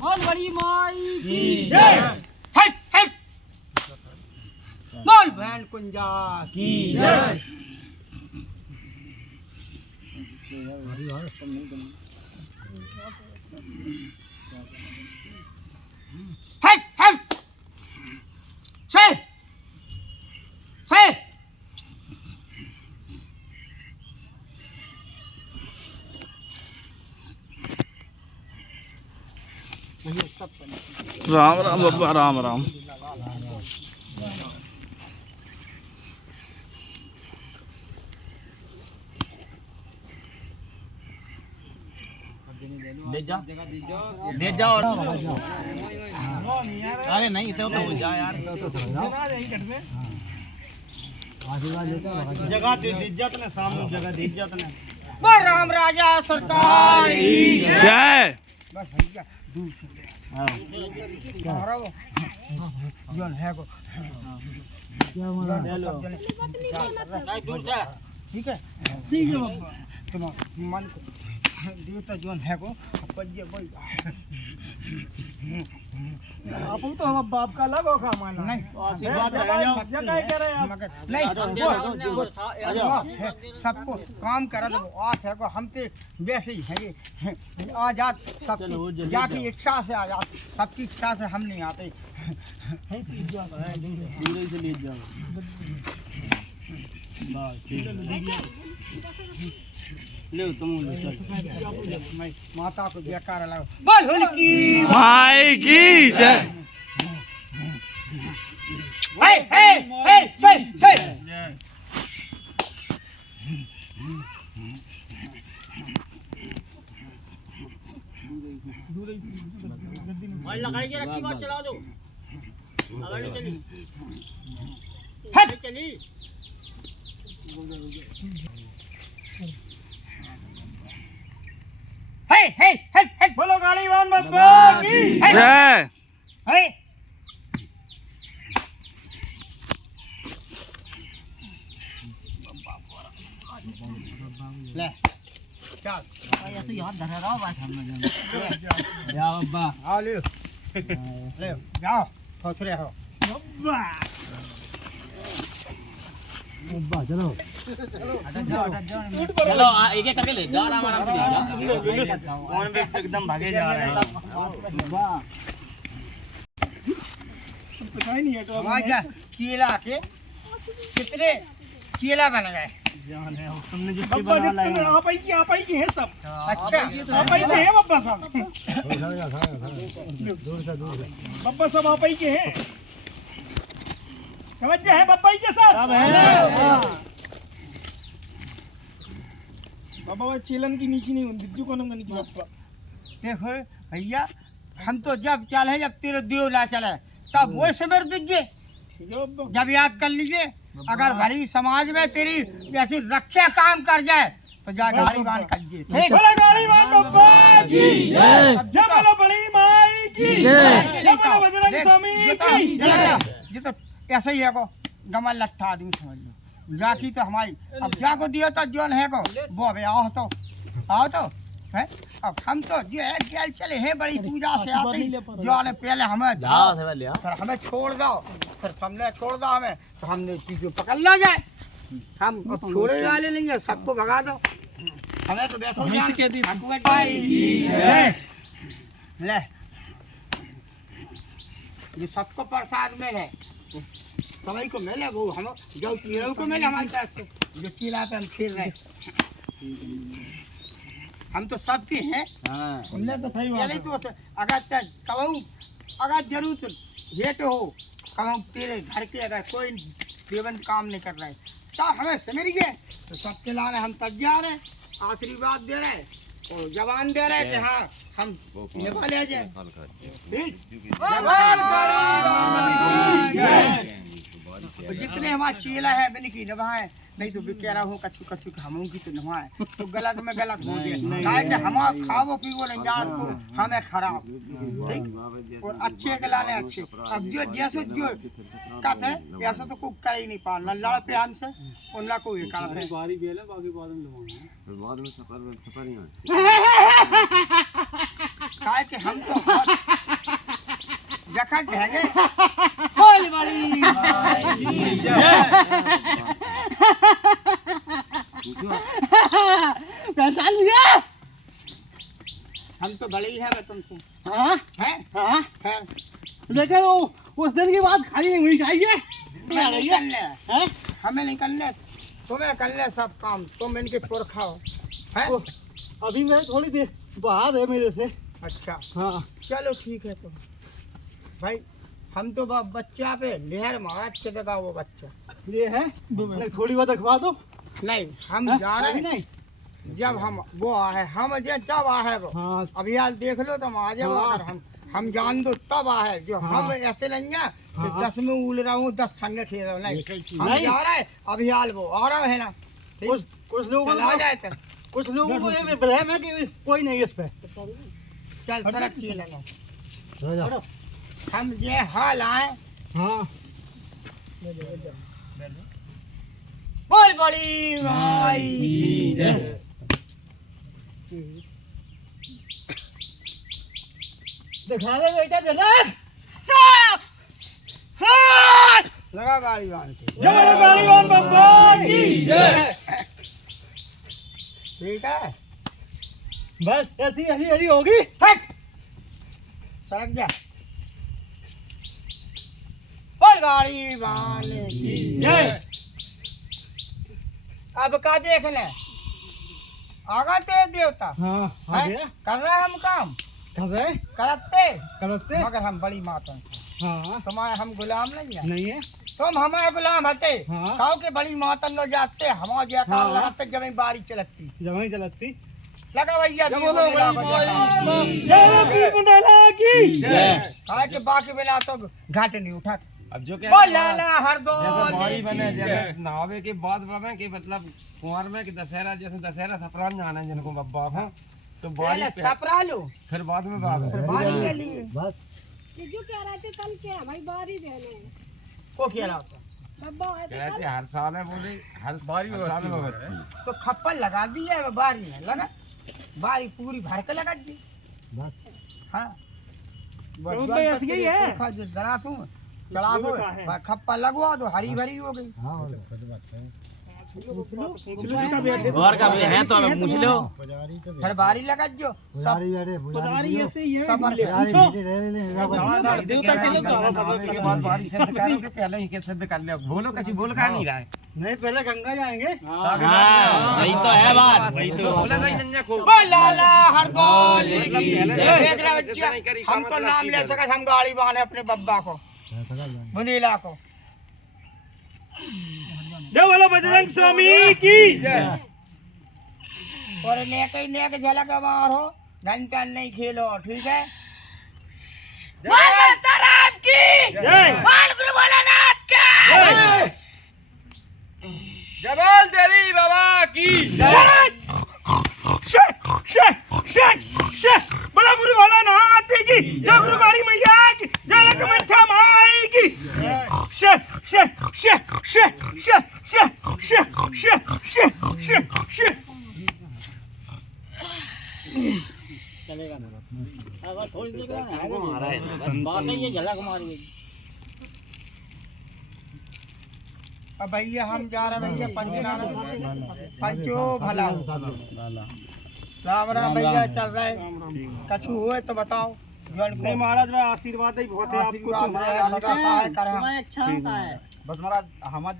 बोल बड़ी माई की जय। हट हट बोल बहन कुंजा की जय। हट हट से राम राम बाबा राम राम। ले जाओ। अरे नहीं तो हो जा यार। जगह दे इज्जत ने सामने जगह दे इज्जत ने। बोल राम राजा सरकार की जय। बस भैया दूर से क्या रहा वो जोन है को क्या मारा ठीक है बाबा तुम मन को देवता जोन है को पजिए बोल आप तो हम बाप का लगो का माना नहीं आशीर्वाद जगह कह रहे हैं नहीं सबको काम करा दो आस है को हम ते वैसे ही है आजाद सब जाति इच्छा से आजाद सबकी इच्छा से हम नहीं आते दूर से ले जाओ। ले तुम माता को बेकार लगा बोल होली की माई की जय। हे से मोबाइल लगाई के रखी बात चला दो। आगे चली हट चली। हे बोलो गाड़ीवान बाबा की जय। हे ले चल ऐसे यार धर रहा बस या बाबा आओ ले ले जाओ खुश रहे हो बाबा चलो चलो एक एक करके ले जाओ आराम से ले जाओ। कौन भी एकदम भागे जा रहे हैं। पता ही नहीं है तो आजा केला के कितने केला बन गए जान है तुमने जितने बना लाए आप ही की है सब। अच्छा आप ही के हैं बब्बा सब। बब्बा सब आप ही के हैं। समझ है बब्बा ही के सब है। बाबा चेलन की नीचे नहीं होती जो कौन नीचे बब्बा देखो भैया हम तो जब चले जब तेरे देव ला चले तब वो समय दीजिए जब याद कर लीजिए अगर भरी समाज में तेरी जैसी रक्षा काम कर जाए तो जा गाड़ी बांध कर दीजिए ठीक बोला गाड़ीवान बाबा की जय। जय बोलो बड़ी माई की जय। जय बोलो बजरंग स्वामी की जय। ये तो ऐसा ही है को गमल लट्ठा आदमी समझ लो जाकी तो हमारी अब जाको दियो तो जोन है को वो अबे आओ तो है अब हम तो जो है गैल चले हैं बड़ी पूजा से आते जो ने पहले हमें फिर हमें छोड़ दो फिर हमने छोड़ दो हमें तो हमने चीज़ों पकड़ ला जाए हम छोड़े वाले नहीं है सबको भगा दो हमें तो वैसे ले ये सबको प्रसाद में है सभी को मिले वो हम जो कीड़ों को मिले हमारी तरफ से जो कीड़ा पे हम खेल रहे हम तो सबके हैं हमने तो सही बात पहले तो अगर कबू अगर जरूर भेंट हो कबू तेरे घर के अगर कोई देवन काम नहीं कर रहे तो हमें समझ गए तो सबके लाने हम तैयार हैं आशीर्वाद दे रहे और जवान दे रहे कि हाँ हम निभा ले जाए जितने हमारे चेला है मैंने की निभाए नहीं तो कह हो कछु कछु हम की तो नहाए तो गलत में गलत हो गया हम खाओ पीवो नहीं जात को हमें खराब ठीक और अच्छे के लाने अच्छे अब जो जैसे जो कहते हैं ऐसा तो कोई कर ही नहीं पा न लड़ पे हमसे उनका कोई कर पे बारी बेल है बाकी बाद में काहे कि हम तो जखट है गे बोल बड़ी पहचान लिया? हम तो बड़े ही हैं तुमसे। हाँ हैं हाँ, हैं लेकिन वो उस दिन की बात खाली नहीं हुई चाहिए। तुम्हें नहीं करने हैं? हमें नहीं करने तुम्हें करने सब काम तुम इनके पुरखा हो हैं। ओ, अभी मैं थोड़ी देर बाहर है मेरे से। अच्छा हाँ चलो ठीक है तो भाई हम तो बच्चा पे लेहर महाराज के जगह वो बच्चा ये है नहीं, थोड़ी बहुत अखवा दो। नहीं हम हाँ? जा रहे अभी हैं नहीं। जब हम वो आए हम जब आए वो हाँ अभी आज देख लो तुम आ जाओ हाँ। अगर हम जान दो तब आए जो हाँ। हम ऐसे नहीं है कि हाँ। 10 में उल रहा हूँ 10 संगे खेल रहा हूँ नहीं हम नहीं। जा रहे हैं अभी हाल वो आ रहा है ना ठीक? कुछ लोगों चल आ को जाए तो कुछ लोगों को ये भ्रम है कि कोई नहीं है इस पे। चल सड़क चल जाओ। हम ये हाल आए हाँ बोल बड़ी भाई दिखा दे बेटा जरा। लगा गाड़ी बांध के जय बालीवान बाबा की जय। ठीक है बस ऐसी ऐसी ऐसी होगी। हट सड़क जा बोल गाड़ी बांध की जय। अब का देख ले आगा ते देवता हाँ हैं? आ गया। कर रहे हम काम कर रहे करते करते। मगर हम बड़ी मातन से हाँ तुम्हारे हम गुलाम नहीं है नहीं है। तुम हमारे गुलाम हते हाँ। कहो के बड़ी मातन लो जाते हमारे जयकार हाँ। लगाते जब बारी चलती जमाई चलती। लगा भैया जय दियो बोलो बोला बड़ी बजा। माई। जय की मंडला की जय। कहा के बाकी बिना तो घाट नहीं उठा अब जो क्या बोल लाला हर दो जैसे बारी बने जैसे नहावे के बाद बने कि मतलब कुंवर में कि दशहरा जैसे दशहरा सफरान जाना है जिनको बब्बा को तो बारी पहले पे सपरा लो फिर बाद में बात फिर बारी के लिए बस जो कह रहे थे कल के हमारी बारी बहने को किया रहा था बब्बा आए थे कहते हर साल है बोले हर बारी में साल में बचती तो खप्पल लगा दी है बारी में लगा बारी पूरी भर के लगा दी बस हाँ तो भाई ऐसी ही है। जरा तू चढ़ा दो खप्पा लगवा दो हरी भरी हो गई हाँ और का भी है तो हमें पूछ लो फिर बारी लगा जो सब ऐसे ही है। सब देवता के लोग नहावे के बाद बारी सिद्ध करो कि पहले ही के सिद्ध कर ले बोलो किसी बोल का नहीं रहा है नहीं पहले गंगा जाएंगे। वही तो है बात वही तो बोला था नन्या को लाला हर गोल पहले देख रहा बच्चा हम तो नाम ले सकत हम गाड़ी बांधे अपने बब्बा को बुंदीला को जय बोलो बजरंग स्वामी की जय। और नेक झलक मारो घंटा नहीं खेलो ठीक है जय जबल देवी बाबा की बड़ा गुरु वाला नाथ की जय गुरु बारी मैया की जय लक्ष्मण माई की शे शे शे शे शे शे शे शे शे शे शे। अब भैया हम जा रहे भैया पंचनारा पंचो भला राम राम भैया चल रहे कछु हुए तो बताओ नहीं महाराज मैं आशीर्वाद ही बहुत है आपको। आशीर्वाद सदा सहाय करें बस महाराज हमारे